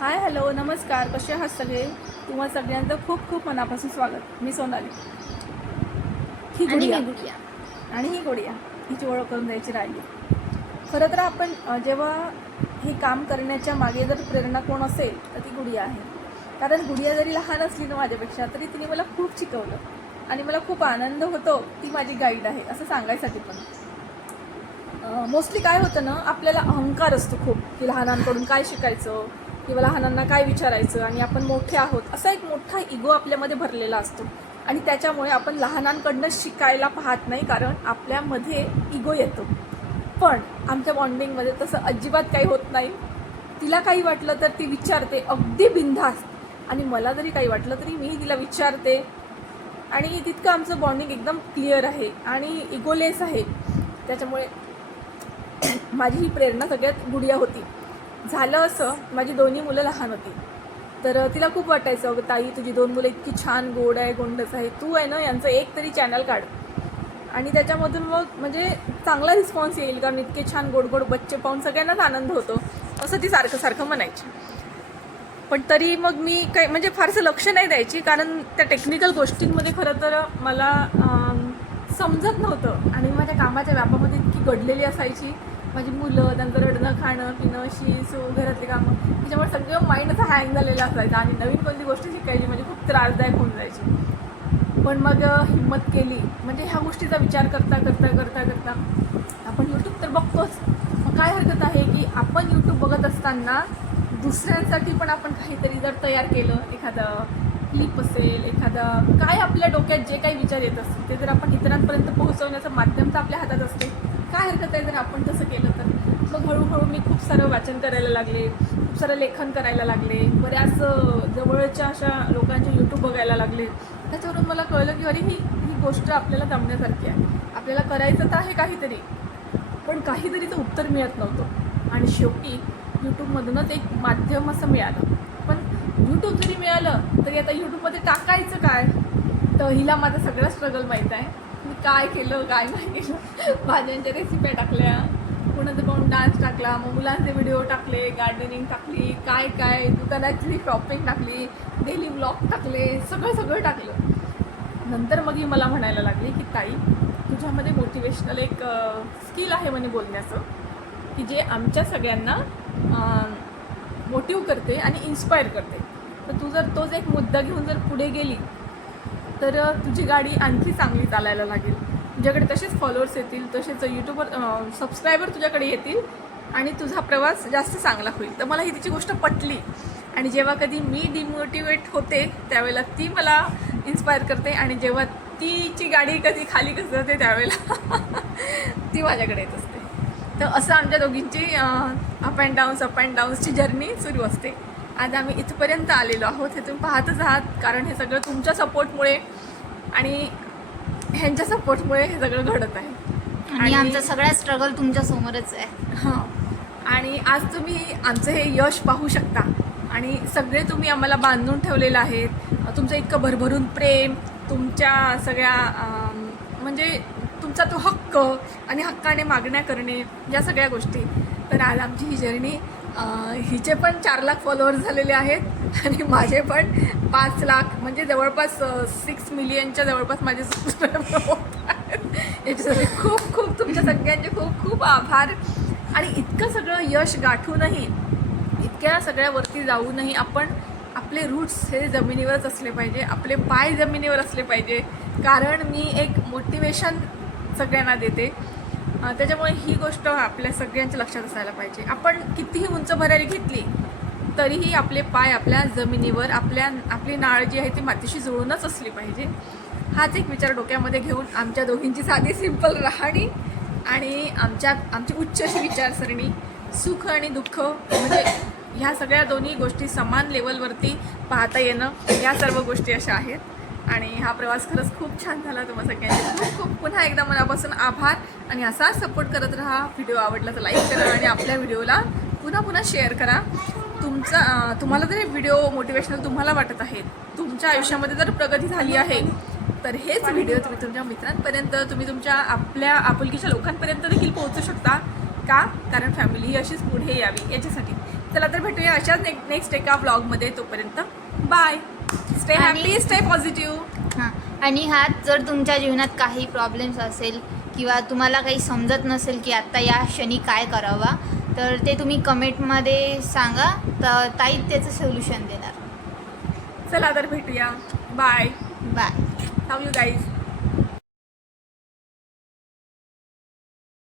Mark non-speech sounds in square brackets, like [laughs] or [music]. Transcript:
Hi hello नमस्कार. कसे आहात सगळे? तुम्हा सगळ्यांचं खूप खूप मनापासून स्वागत. मी सोनाली. ही गुडिया. आणि ही गुडिया. हिची ओळख करून द्यायची राहिली. खरं तर आपण जेव्हा हे काम करण्याच्या मागे जर प्रेरणा कोण असेल तर ती गुडिया आहे. कारण गुडिया जरी लहान असली ना माझ्यापेक्षा तरी तिने मला खूप शिकवलं. आणि मला खूप आनंद होतो ती माझी गाईड आहे असं सांगायसाठी पण. मोस्टली काय होतं ना आपल्याला अहंकार असतो खूप की लहानांकडून काय शिकायचं किंवा लहानांना काय विचारायचं आणि आपण मोठे आहोत? असा एक मोठा इगो आपल्यामध्ये भरलेला असतो. आणि त्याच्यामुळे आपण लहानांकडनं शिकायला पाहत नाही कारण आपल्यामध्ये इगो येतो. पण आमच्या बॉन्डिंगमध्ये तसं अजिबात काही होत नाही. तिला काही वाटलं तर ती विचारते. अगदी बिनधास्त. आणि मला जरी काही वाटलं तरी मी तिला विचारते. आणि तितकं आमचं बॉन्डिंग एकदम क्लिअर आहे आणि इगोलेस आहे. त्याच्यामुळे माझी ही प्रेरणा सगळ्यात गुडिया होती. झालं असं माझी दोन्ही मुलं लहान होती. तर तिला खूप वाटायचं अगं ताई तुझी दोन मुलं इतकी छान गोड आहे गोंडस आहे तू आहे ना यांचं एक तरी चॅनल काढ. आणि त्याच्यामधून मग म्हणजे चांगला रिस्पॉन्स येईल कारण इतके छान गोड गोड बच्चे पाहून सगळ्यांनाच आनंद होतो. असं ती सारखं सारखं म्हणायची. पण तरी मग मी काही म्हणजे फारसं लक्ष नाही द्यायची कारण त्या टेक्निकल गोष्टींमध्ये खरं तर मला समजत नव्हतं. आणि माझ्या कामाच्या व्यापामध्ये इतकी गडलेली असायची माझी मुलं त्यांचं रडणं खाणं पिणं शी घरातले घरातली कामं त्याच्यामुळे सगळं माइंड असं हँग झालेलं असायचं आणि नवीन कोणती गोष्ट शिकायची म्हणजे खूप त्रासदायक होऊन जायची. पण मग हिंमत केली. म्हणजे ह्या गोष्टीचा विचार करता करता करता करता आपण यूट्यूब तर बघतोच. मग काय हरकत आहे की आपण यूट्यूब बघत असताना दुसऱ्यांसाठी पण आपण काहीतरी जर तयार केलं एखादं क्लिप असेल एखादं काय आपल्या डोक्यात जे काही विचार येत असतील ते जर आपण इतरांपर्यंत पोहोचवण्याचं माध्यम तर आपल्या हातात असते. काय हरकत आहे जर आपण तसं केलं तर? मग हळूहळू मी खूप सारं वाचन करायला लागले खूप सारं लेखन करायला लागले बऱ्याच जवळच्या अशा लोकांचे यूट्यूब बघायला लागले. त्याच्यावरून मला कळलं की अरे ही ही गोष्ट आपल्याला जमण्यासारखी आहे. आपल्याला करायचं तर आहे काहीतरी पण काहीतरीचं उत्तर मिळत नव्हतं. आणि शेवटी यूट्यूबमधूनच एक माध्यम असं मिळालं. पण यूट्यूब जरी मिळालं तरी आता यूट्यूबमध्ये टाकायचं काय? तर हिला माझा सगळा स्ट्रगल माहीत आहे. काय केलं काय नाही केलं. भाज्यांच्या रेसिप्या टाकल्या. कुणाचं पाहून डान्स टाकला मग मुलांचे व्हिडिओ टाकले गार्डनिंग टाकली काय काय दुकानातली शॉपिंग टाकली डेली ब्लॉग टाकले सगळं सगळं टाकलं. नंतर मग ही मला म्हणायला लागली की ताई तुझ्यामध्ये मोटिवेशनल एक स्किल आहे म्हणे बोलण्याचं की जे आमच्या सगळ्यांना मोटिव करते आणि इन्स्पायर करते. तर तू जर तोच एक मुद्दा घेऊन जर पुढे गेली तर तुझी गाडी आणखी चांगली चालायला लागेल. तुझ्याकडे तसेच फॉलोअर्स येतील तसेच यूट्यूबवर सबस्क्रायबर तुझ्याकडे येतील आणि तुझा प्रवास जास्त चांगला होईल. तर मला ही तिची गोष्ट पटली आणि जेव्हा कधी मी डिमोटिवेट होते त्यावेळेला ती मला इन्स्पायर करते आणि जेव्हा तिची गाडी कधी खाली घसरते त्यावेळेला [laughs] ती माझ्याकडे येत असते. तर असं आमच्या दोघींची up and downs up and डाऊन्सची journey सुरू असते. आज आम्ही इथपर्यंत आलेलो आहोत. हे तुम्ही पाहतच आहात कारण हे सगळं तुमच्या सपोर्टमुळे आणि ह्यांच्या सपोर्टमुळे हे सगळं घडत आहे. आणि आमचा सगळा स्ट्रगल तुमच्या समोरच आहे. हां. आणि आज तुम्ही आमचं हे यश पाहू शकता. आणि सगळे तुम्ही आम्हाला बांधून ठेवलेलं आहेत. तुमचं इतकं भरभरून प्रेम तुमच्या सगळ्या म्हणजे तुमचा तो हक्क आणि हक्काने मागण्या करणे या सगळ्या गोष्टी. तर आज आमची ही जर्नी हिचे पण चार लाख फॉलोअर्स झालेले आहेत आणि माझे पण पाच लाख म्हणजे जवळपास सिक्स मिलियनच्या जवळपास माझे सबस्क्रायबर होत आहेत याच्यासाठी खूप खूप तुमच्या सगळ्यांचे खूप खूप आभार. आणि इतकं सगळं यश गाठूनही इतक्या सगळ्यावरती जाऊनही आपण आपले रूट्स हे जमिनीवरच असले पाहिजे आपले पाय जमिनीवर असले पाहिजे. कारण मी एक मोटिवेशन सगळ्यांना देते. त्याच्यामुळे ही गोष्ट आपल्या सगळ्यांच्या लक्षात असायला पाहिजे. आपण कितीही उंच भरारी घेतली तरीही आपले पाय आपल्या जमिनीवर आपल्या आपली नाळ जी आहे ती मातीशी जुळूनच असली पाहिजे. हाच एक विचार डोक्यामध्ये घेऊन आमच्या दोघींची साधी सिंपल राहणी आणि आमच्या आमची उच्च अशी विचारसरणी. सुख आणि दुःख म्हणजे ह्या सगळ्या दोन्ही गोष्टी समान लेवलवरती पाहता येणं या सर्व गोष्टी अशा आहेत. आणि हा प्रवास खरंच खूप छान झाला तुम्हा सगळ्यांचे. खूप खूप पुन्हा एकदा मनापासून आभार आणि असाच सपोर्ट करत राहा. व्हिडिओ आवडला तर लाईक करा आणि आपल्या व्हिडिओला पुन्हा पुन्हा शेअर करा. तुमचा तुम्हाला जर हे व्हिडिओ मोटिवेशनल तुम्हाला वाटत आहेत तुमच्या आयुष्यामध्ये जर प्रगती झाली आहे तर हेच व्हिडिओ तुम्ही तुमच्या मित्रांपर्यंत तुम्ही तुमच्या आपल्या आपुलकीच्या लोकांपर्यंत देखील पोहोचू शकता. का? कारण फॅमिली ही अशीच पुढे यावी याच्यासाठी. चला तर भेटूया अशाच ने नेक्स्ट एका ब्लॉगमध्ये तोपर्यंत bye stay happy stay positive हां. आणि ह्यात जर तुमच्या जीवनात काही प्रॉब्लेम्स असेल किंवा तुम्हाला काही समजत नसेल की आत्ता या क्षणी काय करावा तर ते तुम्ही कमेंटमध्ये सांगा. तर ताई त्याचं सोल्युशन देणार. चला तर भेटूया. Bye bye love you guys